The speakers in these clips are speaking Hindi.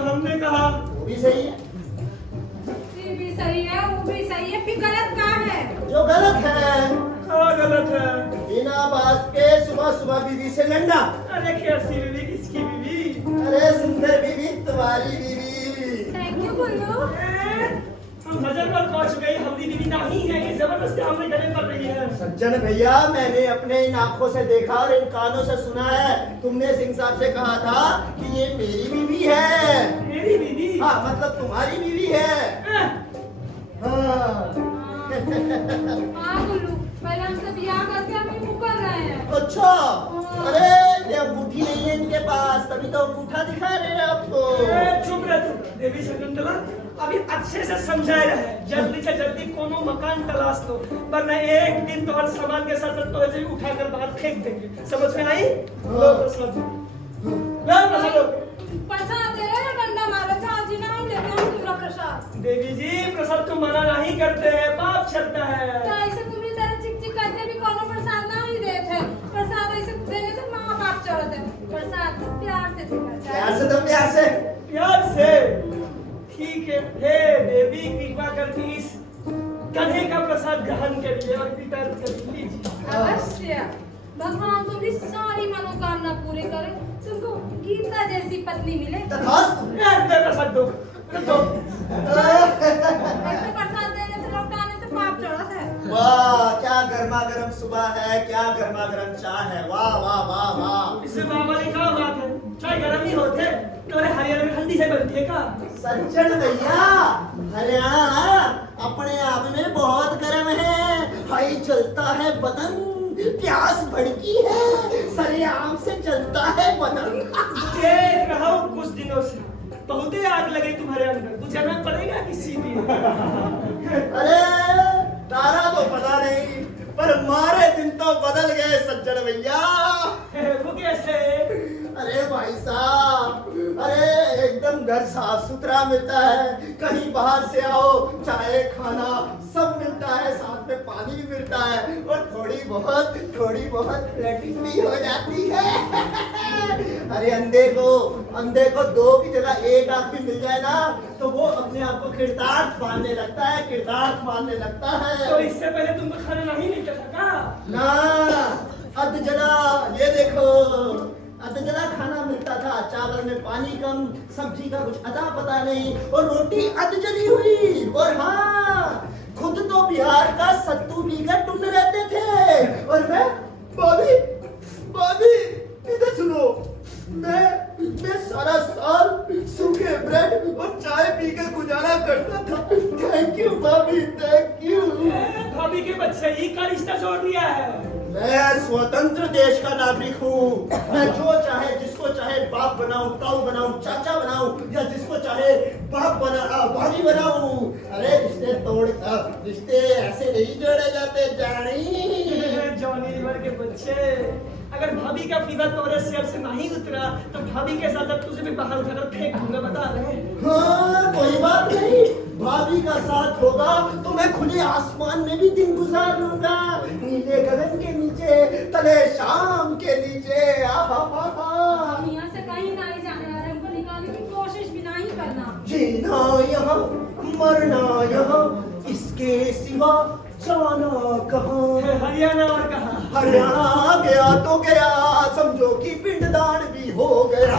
जो हमने कहा वो भी सही है, ये भी सही है, वो भी सही है, फिर गलत कहाँ है? जो गलत है हाँ गलत है। बिना बात के सुबह सुबह बीवी से लड़ना। अरे कैसी बीवी, किसकी बीवी? अरे सुंदर बीवी, तुम्हारी बीवी। थैंक यू गुल्लू। हम नजर पर पहुंच गई, हमारी बीवी नहीं है, ये जबरदस्ती हमने गले कर रही है। सज्जन भैया, मैंने अपने इन आंखों से देखा और इन कानों से सुना है, तुमने सिंह साहब से कहा था कि ये मेरी बीवी है। मेरी बीवी? हाँ मतलब तुम्हारी बीवी है। हाँ। हाँ गुल्लू, पहले हमसे ब्याह करके हमें मुकर रहे हैं। अच्छा, अरे ये अंगूठी नहीं है इनके पास, तभी तो अंगूठा दिखा रहे हैं आपको। चुप रह तू। देवी शकुंतला, अभी अच्छे से समझाए रहे, जल्दी से जल्दी कोनो मकान तलाश लो, वरना एक दिन तो हर सामान के साथ तो ऐसे ही उठाकर बाहर फेंक देंगे। समझ में आई? लो प्रसाद, लो प्रसाद लो। प्रसाद दे रहे हैं, डंडा मारो, जहाँ जी नहीं देते हम तुम्हारा प्रसाद। देवी जी, प्रसाद को मना नहीं करते हैं, पाप चलता है। तो ऐसे तुम्हें तरह चिक चिक करके भी कोनो प्रसाद नहीं देते। प्रसाद ऐसे देने से माँ बाप चढ़ते हैं। प्रसाद प्यार से देना चाहिए। प्यार से तो प्यार से। प्यार से ठीक है। हे देवी, कृपा करके इस गधे का प्रसाद ग्रहण करिए और पिता कर लीजिए। अवश्य, भगवान तुम्हारी सारी मनोकामना पूरी करे, तुमको गीता जैसी पत्नी मिले। तथास्तु। प्रसाद दो, दो। ऐसे प्रसाद देने से लौटाने से पाप चढ़त है। वाह, क्या गर्मा गर्म सुबह है, क्या गर्मा गर्म चाय है। वाह वाह वाह वाह। इससे बाबा ने कहा बात है, चाय गर्म ही होते, तो हरियाणा में ठंडी से बनती है का? सज्जन भैया, हरियाणा अपने आप में बहुत गर्म है। हाई चलता है बदन, प्यास भड़की है, सरेआम से चलता है बदन। देख रहा हूँ कुछ दिनों से बहुत ही आग लगे तुम्हारे अंदर, बुझाना पड़ेगा किसी भी। अरे तारा तो पता नहीं, पर मारे दिन तो बदल गए सज्जन भैया। वो कैसे? अरे भाई साहब, अरे एकदम घर साफ सुथरा मिलता है, कहीं बाहर से आओ चाय खाना सब मिलता है, साथ में पानी भी मिलता है, और थोड़ी बहुत फ्लर्टिंग भी हो जाती है। अरे अंधे को दो की जगह एक आंख भी मिल जाए ना, तो वो अपने आप को किरदार्थ मानने लगता है, किरदार्थ मानने लगता है। तो इससे पहले तुमको खाना नहीं मिलता था का? ना, अधजला, ये देखो अधजला खाना मिलता था, चावल में पानी कम, सब्जी का कुछ अता पता नहीं, और रोटी अधजली हुई। और हाँ, खुद तो बिहार का सत्तू पीकर टुन रहते थे, और मैं भाभी इधर सुनो, मैं सारा साल सूखे ब्रेड और चाय पी के गुजारा करता था। थैंक यू भाभी, थैंक यू। भाभी के बच्चे ही का रिश्ता जोड़ दिया है। मैं स्वतंत्र देश का नागरिक हूँ, मैं जो चाहे जिसको चाहे बाप बनाऊं, ताऊ बनाऊं, चाचा बनाऊं, या जिसको चाहे भाभी बनाऊं। अरे रिश्ते ऐसे नहीं जोड़े जाते जॉनी लीवर के बच्चे, अगर भाभी का फीवर तुम्हारे सिर से नहीं उतरा तो भाभी के साथ तुझे भी बाहर उठाकर फेंक दूंगा, बता रहे। हाँ कोई बात नहीं, भाभी का साथ होगा तो मैं खुले आसमान में भी दिन गुजार लूंगा, नीले गगन के नीचे, तले शाम के नीचे। हम यहाँ से कहीं नहीं जाने वाले, हमको निकालने की कोशिश भी नहीं करना। जीना यहाँ, मरना यहाँ, इसके सिवा जाना कहाँ। हरियाणा और कहा? हरियाणा गया तो गया, समझो कि पिंडदान भी हो गया।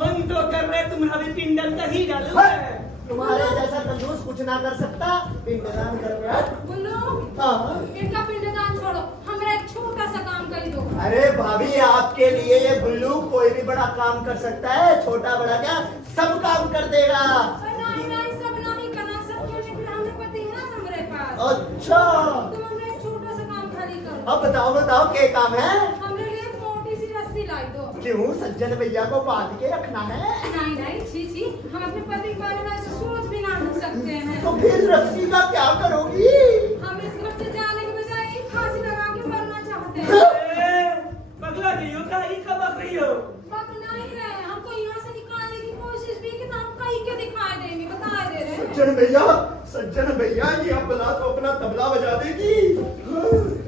मन तो कर रहे तुम्हारा भी पिंडल का ही डालू है। तुम्हारे जैसा कंजूस कुछ ना कर सकता, पिंडदान कर रहा है। गुल्लू, हाँ। इनका पिंडदान छोड़ो, हमारा एक छोटा सा काम कर दो। अरे भाभी, आपके लिए ये गुल्लू कोई भी बड़ा काम कर सकता है, छोटा बड़ा क्या सब काम कर देगा। नहीं, सब नहीं करना, सब करने के लिए हमें पति है ना हमारे पास। अच्छा, तुम हमें एक छोटा सा काम खाली करो। अब बताओ क्या काम है। हमारे लिए एक मोटी सी रस्सी लाई दो। क्यों, सज्जन भैया को बांध के रखना है? नहीं, छी, हम अपने पति के बारे में ऐसे सोच भी ना सकते हैं। तो फिर रस्सी का क्या करोगी? हम इस घर से जाने के बजाय एक फांसी लगा के मरना चाहते हैं। पगला रही हो का? ही का बक रही हो? बक नहीं रहे, हमको यहाँ से निकालने की कोशिश भी कि हम कहीं के दिखाई देंगे, बता दे रहे हैं। सज्जन भैया, ये अबला तो अपना तबला बजा देगी।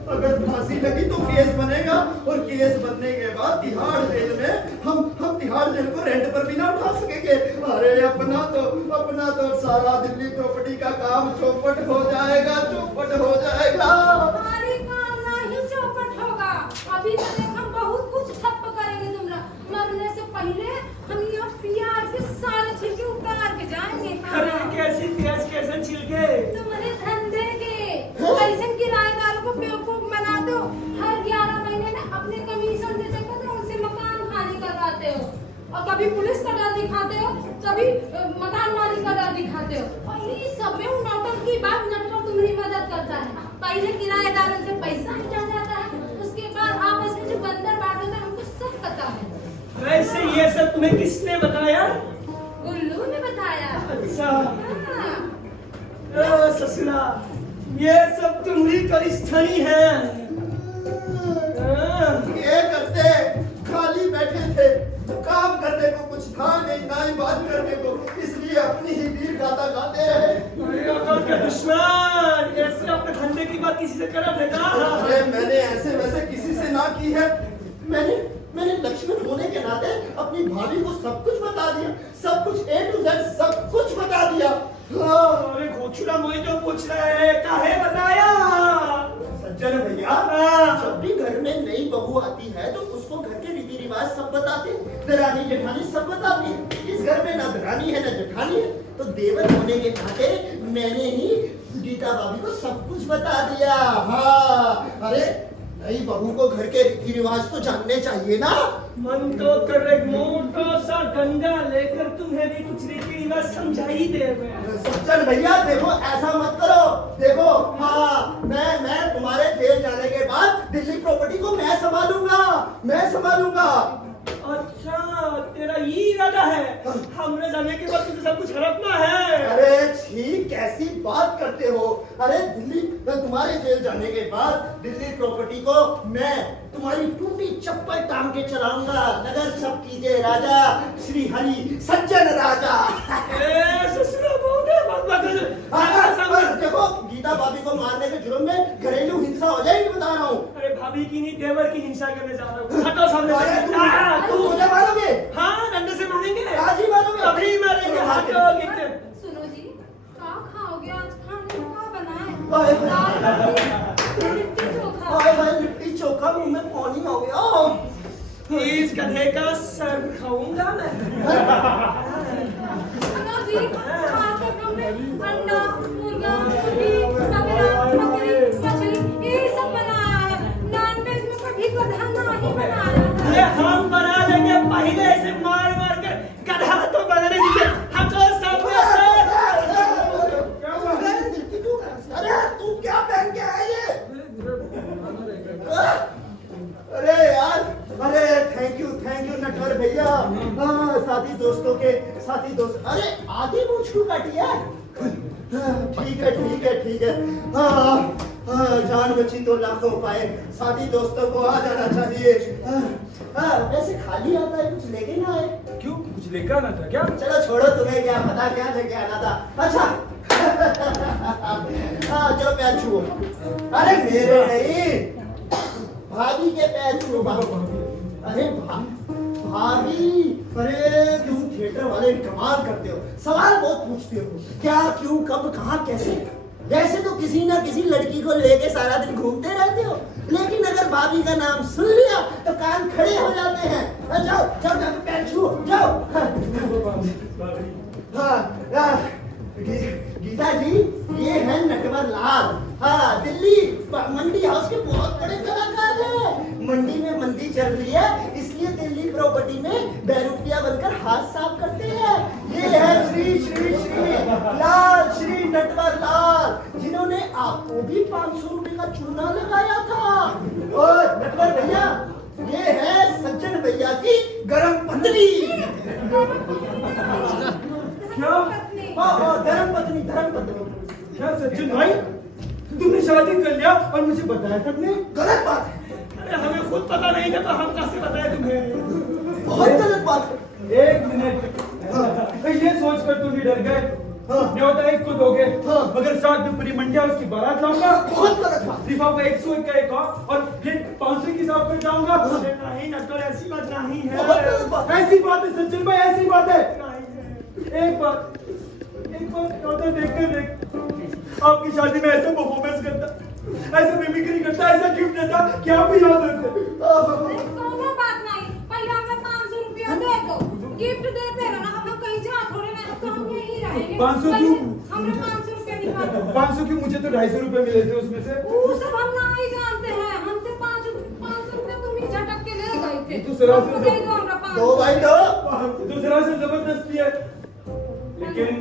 अगर फांसी लगी तो केस बनेगा, और केस बनने के बाद तिहाड़ जेल में हम तिहाड़ जेल को रेंट पर भी ना उठा सकेंगे। अरे अपना तो सारा दिल्ली प्रॉपर्टी का काम चौपट हो जाएगा, चौपट हो जाएगा। हमारी काम नहीं चौपट होगा। अभी तो देख हम बहुत कुछ ठप्प करेंगे तुमरा। मरने से पहले हम ये प्याज के सारे छिलके उतार के जाएंगे। अरे कैसी प्याज कैसे छिलके? तुम्हारे धंधे के कैसे किराएदारों को बेवकूफ बनाते हो। हर 11 महीने में अपने कमीशन के चक्कर में उनसे मकान खाली करवाते हो, और कभी पुलिस का डर दिखाते हो, कभी मकान मालिक का डर दिखाते हो। और ये सब में नौटंकी की बात नटवर तुम्हारी मदद करता है। पहले किराएदारों से पैसा निकाल जाता है, उसके बाद आपस में जो बंदर बांटते हैं हमको सब पता है। वैसे ये सब तुम्हें किसने बताया? गुल्लू ने बताया। अच्छा। हाँ। ओ ससुरा, ये सब तुम्हारी परिस्थानी है। ये करते खाली बैठे थे, काम करने को कुछ था नहीं, ना ही बात करने को, इसलिए अपनी ही वीर गाथा गाते रहे। अरे अकल के दुश्मन, ऐसे अपने धंधे की बात किसी से करा थे का? अरे मैंने ऐसे वैसे किसी से ना की है। मैंने लक्ष्मण होने के नाते अपनी भाभी को सब कुछ बता दिया, सब कुछ A to Z सब कुछ बता दिया। हाँ। अरे घोचुला मुझे जो पूछ रहे हैं, काहे बताया? सज्जन भैया, जब भी घर में नई बहू आती है तो उसको घर के रीति रिवाज सब बताते हैं, दरानी जेठानी सब बताती है। इस घर में ना दरानी है ना जेठानी है, तो देवर होने के नाते मैंने ही गीता भाभी को सब कुछ बता दिया। हाँ, अरे नई बहू को घर के रीति रिवाज तो जानने चाहिए ना। मन तो कर एक मोटा सा डंडा लेकर तुम्हें भी कुछ रीति रिवाज समझा ही दे। सज्जन भैया देखो, ऐसा मत करो। देखो, हाँ, मैं तुम्हारे जेल जाने के बाद दिल्ली प्रॉपर्टी को मैं संभालूंगा। अच्छा, तेरा ये इरादा है? हमने जाने के बाद तुझे सब कुछ हड़पना है? अरे छी, कैसी बात करते हो? अरे तुम्हारे जेल जाने के बाद दिल्ली प्रॉपर्टी को मैं तुम्हारी टूटी चप्पल टांग के चलाऊंगा। नगर सब कीजिए राजा, श्री हरि सज्जन राजा। ससुरा बहुत है, बात देखो, गीता भाभी को मारने के जुर्म में घरेलू हिंसा हो जाएगी, बता रहा हूँ। अरे भाभी की नहीं, देवर की हिंसा करने जा रहा हूँ। हटो सामने से। तुम मुझे मारोगे? हाँ, डंडे से मारेंगे। आज ही मारोगे? अभी मारेंगे। हटो नीचे। सुनो जी, क्या खाओगे आज? खाने में क्या बनाए? हाय दाल बाटी, लिट्टी चोखा। हाय, लिट्टी चोखा, मुंह में पानी हो गया। इस गधे का सर खाऊंगा मैं। सुनो जी, आज के काम में अंडा, मुर्गा, मुर्गी, बकरी, मछली ये सब बनाया है। नॉनवेज में कभी गधा नहीं बनाया है। ये हम बना लेंगे, पहले से मार मार के गधा तो बना लेंगे। हटो सामने से। अरे तू क्या पहन के आया ये? अरे यार, अरे थैंक यू नटवर भैया। साथी दोस्त, अरे आधी मूंछ क्यों काटी है? ठीक है। जान बची तो लाखों पाए। साथी दोस्तों को आ जाना चाहिए। वैसे खाली आता है, कुछ लेके ना आए? क्यों, कुछ लेकर आना था क्या? चलो छोड़ो, तुम्हें क्या पता क्या लेके आना था। अच्छा जो पैर छुओ। अरे मेरे नहीं, भाभी के पैर छुओ। अरे भाभी, अरे तुम थिएटर वाले कमाल करते हो, सवाल बहुत पूछते हो। क्या, क्यों, कब, कहाँ, कैसे? वैसे तो किसी ना किसी लड़की को लेके सारा दिन घूमते रहते हो, लेकिन अगर भाभी का नाम सुन लिया तो कान खड़े हो जाते हैं। जाओ जाके पैर छुओ, जाओ। हाँ, गीता जी, ये है नटवर लाल। हाँ, दिल्ली मंडी हाउस के बहुत बड़े कलाकार हैं। मंडी में मंदी चल रही है, इसलिए दिल्ली प्रॉपर्टी में बैरूपिया बनकर हाथ साफ करते हैं। ये है श्री लाल, श्री नटवर लाल, जिन्होंने आपको भी 500 रुपए का चूना लगाया था। और नटवर भैया, ये है सज्जन भैया की गरम पत्नी। क्या? धर्म पत्नी। क्या सचिन भाई, तुमने शादी कर लिया और मुझे बताया तक नहीं? गलत बात है। अरे हमें खुद पता नहीं था, तो हम कैसे बताए तुम्हें? बहुत गलत बात है। एक मिनट, ये सोचकर तुम ही डर गए हाँ। न्योता एक को दोगे, हाँ। मगर साथ में पूरी मंडिया उसकी बारात लाऊंगा। बहुत गलत बात। लिफाफा 101 का एक और फिर 500 की शॉप पे जाऊंगा। अरे नहीं नटवर, ऐसी बात नहीं है। बहुत गलत बात। ऐसी बात है सचिन भाई, ऐसी बात है। नहीं है। एक बार न्योता देखते देख आपकी शादी में ऐसा परफॉर्मेंस करता, ऐसे मिमिक्री करता, ऐसा गिफ्ट देता कि आप भी याद रखते। अरे कोनो बात नहीं, पहले हमें 500 रुपया दे दो, गिफ्ट देते रहना। अब हम कहीं जा थोड़े ना, अब तो हम यहीं रहेंगे। 500 पहले क्यों? हमने 500 रुपया निकालो। 500 की मुझे तो 250 रुपए मिले थे उसमें से। वो सब हम नहीं जानते हैं, हमसे 500 रुपया तुम ही झटक के ले गए थे। तो सरासर हमको दे दो हमरा 500। दो भाई दो। दूसरा से जबरदस्ती है, लेकिन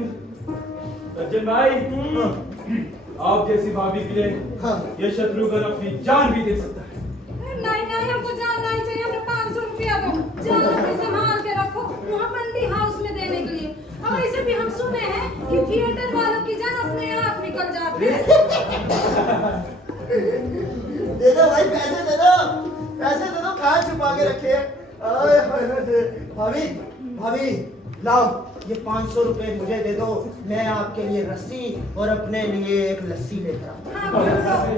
सज्जन भाई आप जैसी भाभी के लिए हाँ। ये शत्रुघ्न अपनी जान भी दे सकता है। नहीं नहीं, हमको जानना ही चाहिए। हमें 500 रुपया दो, जान के संभाल के रखो वहाँ मंडी हाउस में देने के लिए। अब ऐसे भी हम सुने हैं कि थिएटर वालों की जान अपने आप निकल जाती है। दे दो भाई, पैसे दे दो, पैसे दे दो। कहाँ छुपा के रखे हैं? आए हाय हाय। भाभी भाभी लाओ, ये 500 रुपए मुझे दे दो, मैं आपके लिए रस्सी और अपने लिए एक लस्सी लेकर आता हाँ बोलो,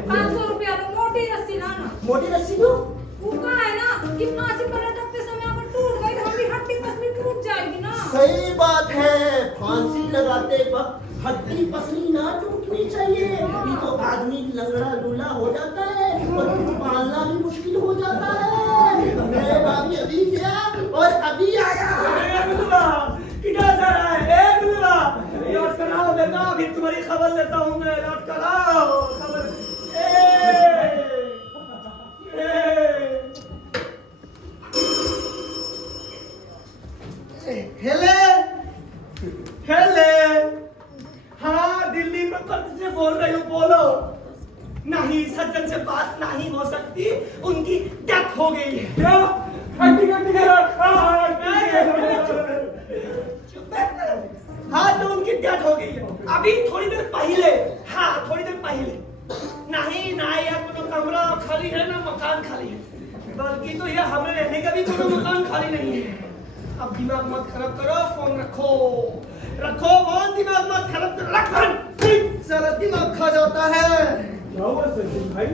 500 रुपया दो, मोटी रस्सी लाना। हूँ। मोटी रस्सी दो। वो कहा है ना कि फांसी पर लटकते समय अगर टूट गई तो हमारी हड्डी पसली टूट जाएगी ना। सही बात है, फांसी लगाते वक्त हड्डी पसली ना टूटनी चाहिए। नहीं तो आदमी लंगड़ा लूला हो जाता है और कुछ पालना भी मुश्किल हो जाता है। मैं भाभी अभी गया और अभी आया। ए बुलवा, किधर जा रहा है? ए बुलवा, याद कराओ बेटा, अभी तुम्हारी खबर लेता हूँ मैं। याद कराओ खबर। हेले हेले, हाँ दिल्ली में कब से बोल रही हूँ, बोलो। नहीं, सज्जन से बात नहीं हो सकती, उनकी डेथ हो गई है। क्या एक्टिंग एक्टिंग कर हाँ तो उनकी डेथ हो गई है अभी थोड़ी देर पहले। हाँ थोड़ी देर पहले। नहीं ना यार, कोनो कमरा खाली है ना मकान खाली है, बल्कि तो यह हमें रहने का भी कोनो मकान खाली नहीं है। अब दिमाग मत खराब करो, फोन रखो रखो फोन, दिमाग मत खराब करो, रख फोन, सारा दिमाग खा जाता है। क्या हुआ सचिन भाई,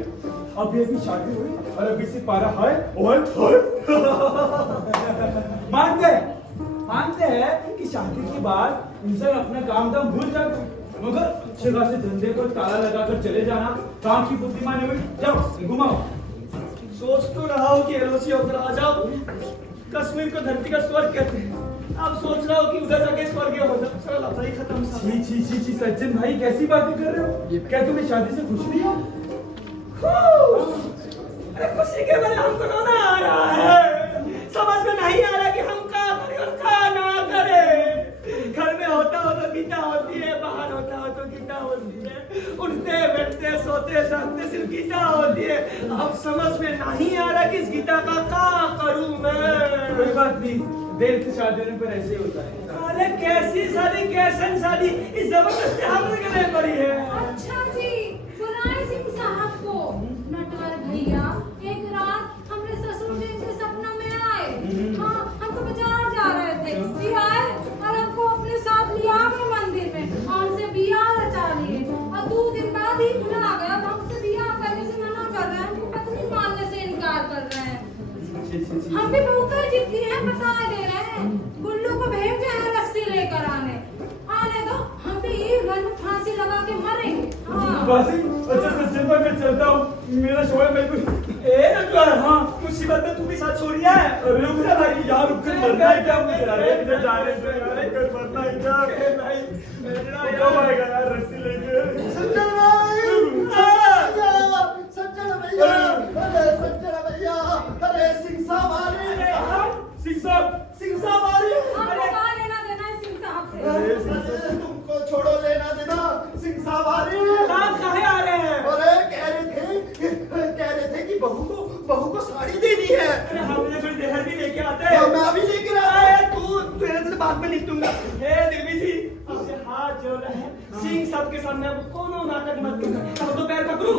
अभी अभी शादी हुई और अभी से पारा है और मानते हैं कि शादी के बाद इंसान अपना काम धाम भूल जाता है, मगर अच्छे खासे धंधे को ताला लगाकर चले जाना काम की बुद्धिमानी हुई। जाओ घुमाओ। सोच तो रहा हूँ कि एलओसी होकर आ जाओ, कश्मीर को धरती का स्वर्ग कहते हैं। अब सोच रहा हूँ कि उधर जाके स्वर्ग हो जाए, सारा लफड़ा ही खत्म सा। छी छी छी छी सचिन भाई कैसी बातें कर रहे हो? क्या तुम्हें शादी से खुश नहीं हो? अरे खुशी के बारे हमको रोना आ रहा है, समझ में नहीं आ रहा कि हम क्या करें और क्या ना करें। घर में होता हो तो गीता होती है, बाहर होता हो तो गीता होती है, उठते बैठते सोते जागते सिर्फ गीता होती है। अब समझ में नहीं आ रहा कि इस गीता का क्या करूं मैं। कोई बात नहीं, देर से शादी होने पर ऐसे ही होता है। अरे कैसी शादी, कैसन शादी, इस जबरदस्ती हमने गले पड़ी है। अच्छा जी, बुलाए सिंह साहब को। नटवर भैया, एक रात हमने ससुर जी के सपनों में आए। हाँ, हम तो बाजार जा रहे थे, फिर आए और हमको अपने साथ लिया गए मंदिर में और उनसे बियाह रचा लिए और 2 दिन बाद ही बुला गए। अब हमसे बियाह करने से मना कर रहे हैं, हमको पत्नी मानने से इनकार कर रहे हैं। हम भी बहुत जिद्दी हैं, बता दे रहे हैं। गुल्लू को भेजे हैं रस्सी लेकर आने दो, हम भी यही घर में फांसी लगा के मरेंगे। हाँ। बासी, अच्छा सचिन भाई मैं चलता हूँ, मेरा शोर मेरे को। ए नटवर, हाँ मुसीबत में तू भी साथ छोड़िया है। अरे रुक जा भाई, यहाँ रुक कर मरना है क्या मुझे? अरे इधर जा रहे थे यार, कर मरना है क्या? भाई कब आएगा यार रस्सी लेके? सज्जन भाई, सज्जन भैया, अरे सज्जन भैया, अरे सिंह साहब आ रहे हैं। सिंह साहब, सिंह साहब आ रहे हैं। हमको कहाँ लेना देना है सिंह साहब से? अरे तुमको छोड़ो, लेना देना, सिंह साहब आ रहे हैं। साहब कहे आ रहे हैं? अरे कह रहे थे कि बहू को साड़ी देनी है। अरे हमने थोड़ी देर भी लेके आते हैं। तो मैं अभी लेकर आया। तू तेरे से बात में निपटूंगा। हे देवी जी, आपसे हाथ जोड़ रहे हैं, सिंह सबके सामने अब कोनो नाटक मत करना। अब तो पैर पकड़ो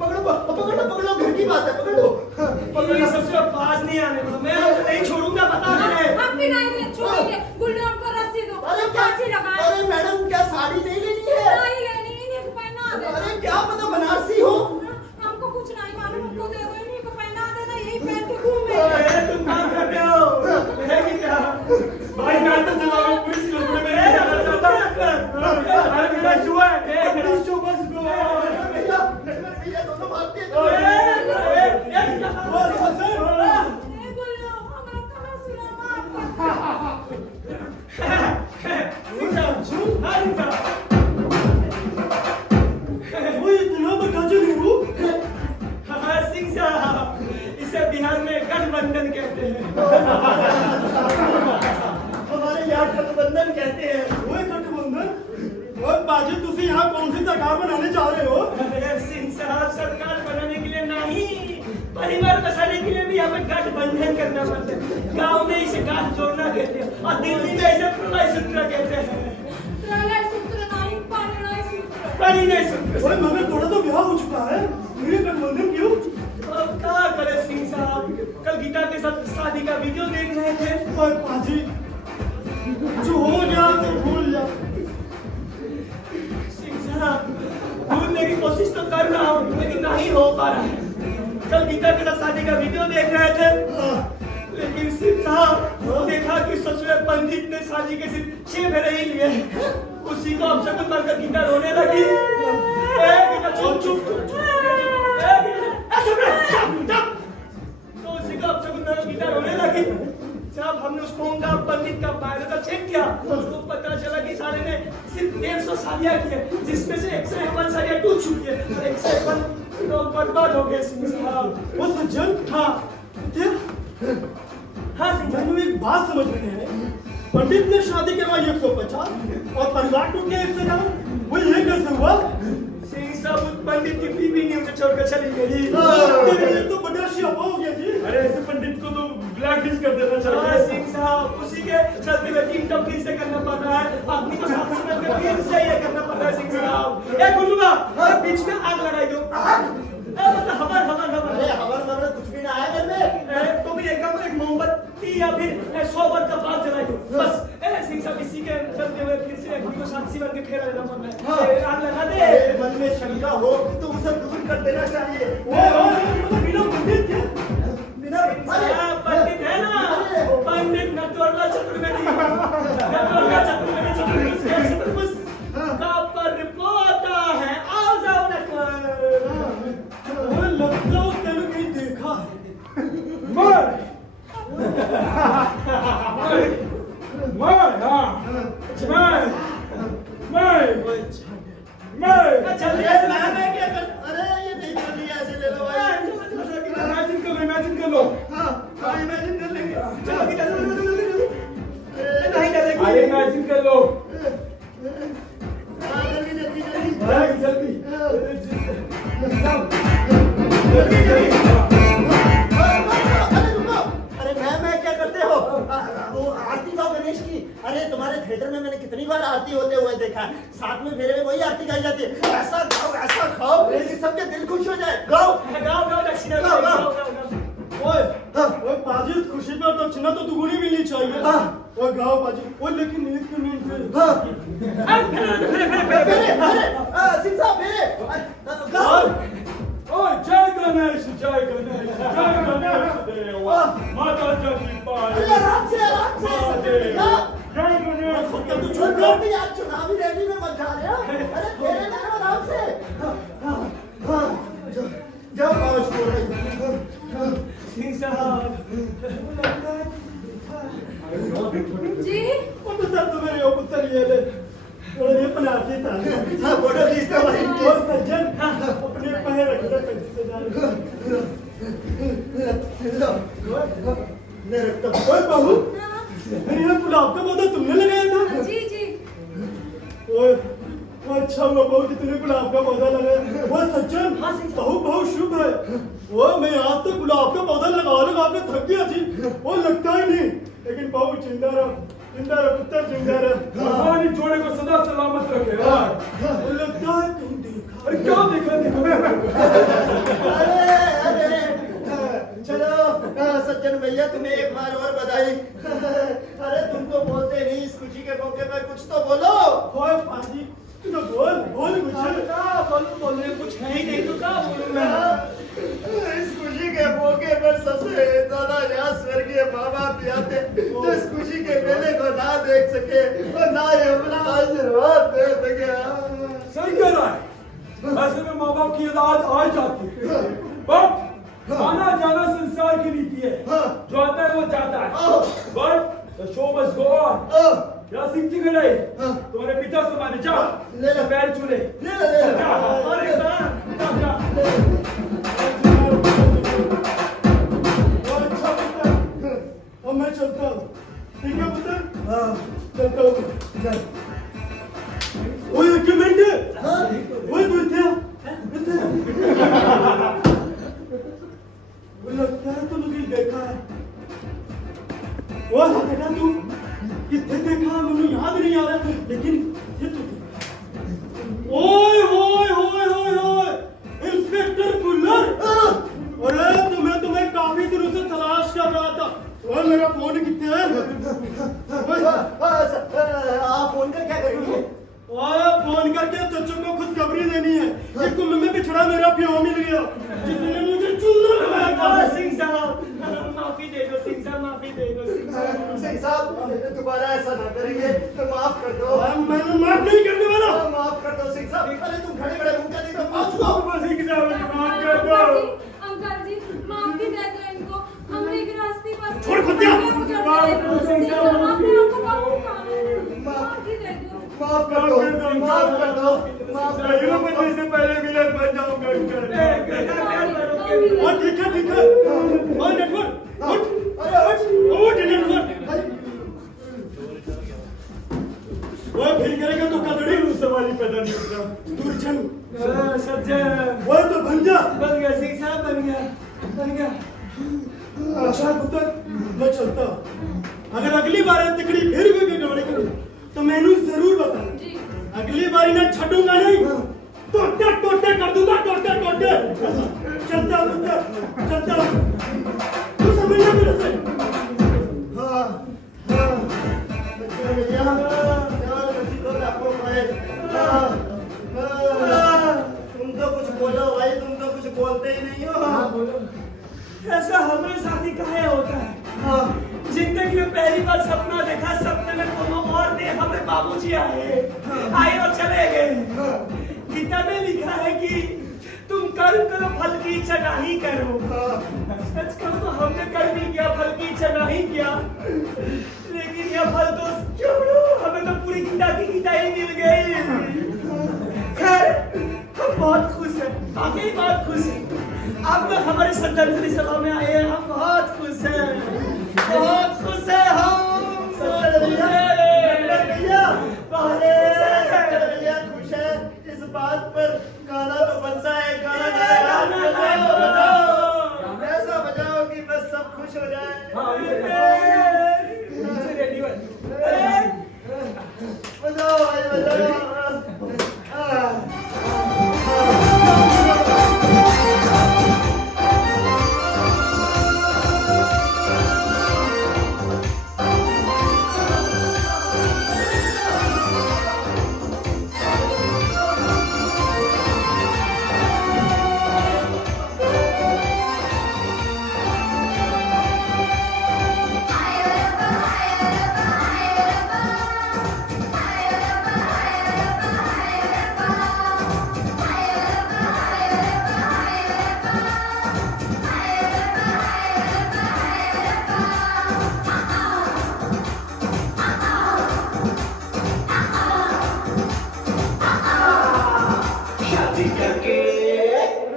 पकड़ो, घर की बात है, पकड़ो। ये सबसे पास नहीं आने वाला, मैं आपको नहीं छोड़ूंगा, बता दे रहे। हम भी नहीं छोड़ेंगे। गुल्लू हमको रस्सी दो, अरे फांसी लगाए। अरे मैडम, क्या हाँ सिंह साहब वो इतना बड़ा जनेऊ हाँ सिंह साहब इसे बिहार में गठबंधन कहते हैं हमारे यहाँ गठबंधन कहते हैं। वो गठबंधन और बाजी तुसी यहाँ कौन सी सरकार बनाने जा रहे हो? अरे सिंह साहब सरकार बनाने के लिए नहीं परिवार बसाने के लिए भी हमें गठबंधन करना पड़ता है। गांव में इसे गांठ जोड़ना कहते हैं और दिल्ली में इसे प्रलय सूत्र कहते हैं। प्रलय सूत्र नहीं परिणय सूत्र। परिणय सूत्र। अरे मगर थोड़ा तो ब्याह हो चुका है, फिर ये गठबंधन क्यों? अब क्या करे सिंह साहब कल गीता के साथ शादी का वीडियो देख रहे थे। और बाजी जो हो गया तो भूल जा। सिंह साहब भूलने की कोशिश तो कर रहा हूँ लेकिन नहीं हो पा रहा है। कल गीता के साथ शादी का वीडियो देख रहे थे लेकिन सिंह साहब देखा कि ससुर पंडित ने शादी के सिर्फ 6 फेरे ही लिए। उसी को अब शकुन मारकर गीता रोने लगी। गीता चुप चुप चुप तो उसी को अब शकुन मारकर गीता रोने लगी। जब हमने उसको उनका पंडित का बायोडाटा चेक किया तो उसको पता चला कि साले ने सिर्फ 150 शादियां की है जिसमें से 151 शादियां टूट चुकी है। 151 लोग बर्बाद हो गए सिंह साहब। वो सज्जन हाँ क्या? हाँ सिंह साहब मैंने एक बात समझ में है, पंडित ने शादी करवाई 150 और परिवार टूट गया 151, वो ये कैसे हुआ? सिंह साहब उस पंडित की बीवी ने उसे छोड़कर चली गई। ये तो बड़ा सियापा हो गया जी। अरे ऐसे पंडित को तो ब्लैकलिस्ट कर देना हाँ चाहिए। सिंह साहब उसी के चलते हुए टीम टॉप फिर से करना पड़ रहा है। आदमी को साथ समझ के फिर से ये करना पड़ रहा है सिंह साहब। ए गुल्लुआ बीच में आग लगाई दो। मतलब खबर खबर खबर। अरे हमारे घर में कुछ भी ना आया घर में। तो भी एक काम एक मोमबत्ती या फिर 100 वर का बात जला दो बस। सिंह साहब इसी के चलते हुए फिर से आदमी को साक्षी बन के फेरा लेना पड़ रहा है। आग लगा दे। अरे मन में शंका हो तो उसे दूर कर देना चाहिए। मतलब बिना पंडित के? बिना पंडित है ना पंडित नटवरला चतुर्वेदी नटवरला चतुर्वेदी चतुर्वेदी का पर पोता है। आओ जाओ नटवर। वो लगता हो तेरे कहीं देखा है। जल्दी अरे मैं क्या कर? अरे ये नहीं कर लिया ऐसे ले लो भाई। इमेजिन कर लो। हाँ इमेजिन कर लेंगे। चलो गीता नहीं डरेगी। अरे इमेजिन कर लो। हाँ, जल्दी जल्दी जल्दी जल्दी अरे रुको। अरे मैं क्या करते हो? वो आरती गाओ गणेश की। अरे तुम्हारे थिएटर में मैंने कितनी बार आरती होते हुए देखा है। 7वें फेरे में वही आरती गाई जाती है। ऐसा गाओ ऐसा खाओ कि सबके दिल खुश हो जाए। गाओ गाओ गाओ दक्षिणा गाओ, गाओ गाओ। गाओ गाओ। ओए बाजी इस खुशी पे दक्षिणा तो दुगनी मिलनी चाहिए। ओए गाओ बाजी। ओए लेकिन एक मिनट। अरे सिंह साहब फेरे गाओ। ओए जय गणेश जय गणेश जय गणेश देवा माता जगदम्बा अरे आराम से गाओ। जय गणेश तू छोड़ भी आज चुनावी रैली में मत जा रहे हो। अरे फेरे ले लो आराम से। जाओ पाँच बोल रही। सिंह साहब जी वो तो सब तो मेरे पुत्र ये ले। और ये पनासी था। हाँ फोटो खींचते हो भाई और सज्जन अपने पैर रख दो 35,000। मैं रखता हूँ। ओए बहू हाँ, फिर ये गुलाब का पौधा तुमने लगाया था? जी जी ओए अच्छा हुआ बहू कि तूने गुलाब का पौधा लगाया। वो सज्जन हाँ, सही। बहुत शुभ है। वो मैं आज तक गुलाब का पौधा लगा के थक गया जी। वो लगता ही नहीं। लेकिन बहू जिंदा रह पुत्र जिंदा रह। भगवान इस जोड़े को सदा सलामत रखे। वो लगता है कहीं देखा। अरे क्या देखा अरे चलो सज्जन भैया तुम्हें एक बार और बधाई। अरे तुम तो बोलते नहीं इस खुशी के मौके पर कुछ तो बोलो। ओए पाजी तू तो बोल कुछ। क्या बोलूं बोलने कुछ है ही नहीं तो क्या बोलूं मैं। इस खुशी के मौके पर सबसे ज्यादा यहाँ स्वर्गीय माँ बाप आते जो इस खुशी के मेले को ना देख सके और ना ही अपना आशीर्वाद दे सके। सही कह रहा है। ऐसे में माँ बाप की याद आ जाती है। बट आना जाना संसार की नीति है। जो आता है वो जाता है। But the show must go on. या सिंह की गड़ाई तुम्हारे पिता से माने जाओ ले लो। पैर छू ले ले लो, ले लो। अरे वाह, जा अच्छा पुत्र, अब मैं चलता हूँ। ठीक है पुत्र? हाँ, चलता हूँ। ओए एक मिनट। हाँ? ओए तू इथे वो लगता है तो मुझे देखा है। वो हाँ बेटा तू कितने देखा है मुझे याद नहीं आ रहा लेकिन ये तो ओए ओए ओए ओए ओए इंस्पेक्टर कुल्लर। अरे तुम्हें काफी दिनों से तलाश कर रहा था। ओए मेरा फोन कितने है? आप फोन कर क्या करेंगे? ओए फोन करके सच्चों को खुशखबरी देनी है। ये कुंभ में बिछड़ा मेरा प्यार मिल गया जिसने मुझे चुनना लगाया था। सिंह साहब माफी दे दो, सिंह साहब माफी दे दो, सिंह साहब। सिंह साहब दोबारा ऐसा ना करेंगे तो माफ कर दो। मैंने माफ नहीं करने वाला। माफ कर दो सिंह साहब। अरे तुम खड़े खड़े मुंह क्या देख रहे हो? माफ करो। सिंह साहब माफ कर दो अंकल जी माफी दे दो इनको। हमने गृहस्थी बस छोड़ कुत्तिया। माफी दे दो। माफ कर दो, माफ कर दो, माफ कर दो। बनने से पहले विलन बन जाऊंगा और ठीक है और नेटवर्क उठ नेटवर्क वो फिर करेगा तो कदड़ी उस सवाली पैदा नहीं होगा दुर्जन सज्जन वो तो बन जा। बन गया सिंह साहब, बन गया। अच्छा पुत्र मैं चलता। अगर अगली बार तिकड़ी फिर भी गड़बड़ी तो मैनू जरूर बता। जी अगली बारी ना छूंगा नहीं टोटे टोटे कर दूंगा टोटे टोटे। चलता पुत्र चलता तू समझना मेरे से। हाँ, हाँ। बच्चे भैया, यार बच्ची को लाखों पाए। हाँ, हाँ। तुम तो कुछ बोलो भाई, तुम तो कुछ बोलते ही नहीं हो। हाँ, बोलो। ऐसा हमारे साथ ही काहे होता है? हाँ, जिंदगी में पहली बार सपना देखा, सपने में कोनो और ने हमें बाबूजी आए और चले गए। गीता में लिखा है कि तुम कर्म करो फल की इच्छा नहीं करो। सच कहो तो हमने कर्म नहीं किया, फल की इच्छा नहीं किया, लेकिन यह फल तो छोड़ो, हमें तो पूरी गीता की गीता ही मिल गई। खैर हम बहुत खुश हैं, वाकई बहुत खुश हैं। आप लोग हमारे श्रद्धांजलि सभा में आए हैं, हम बहुत खुश हैं, बहुत खुश हैं हम। भैया, भैया खुश है इस बात पर। गाना तो बनता है, गाना ऐसा बजाओ कि बस सब खुश हो जाए। बजाओ भाई बजाओ।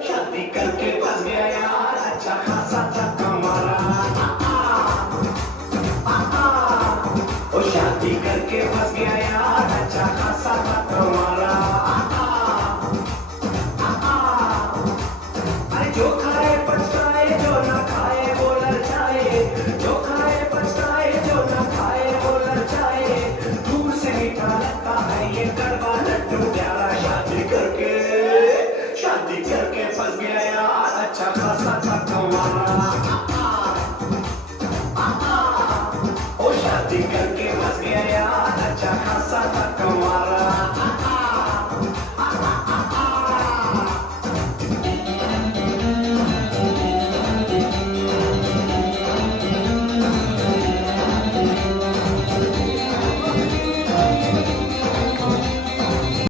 शादी करके बन गया यार अच्छा खासा था हमारा। ओ शादी करके बस गया यार अच्छा खासा था हमारा। अरे जो खाए पछताए, जो ना खाए वो ललचाए, जो खाए पछताए, जो ना खाए वो ललचाए। दूर से मीठा लगता है ये कड़वा लड्डू प्यारा। शादी करके फंस गया यार अच्छा खासा था हमारा।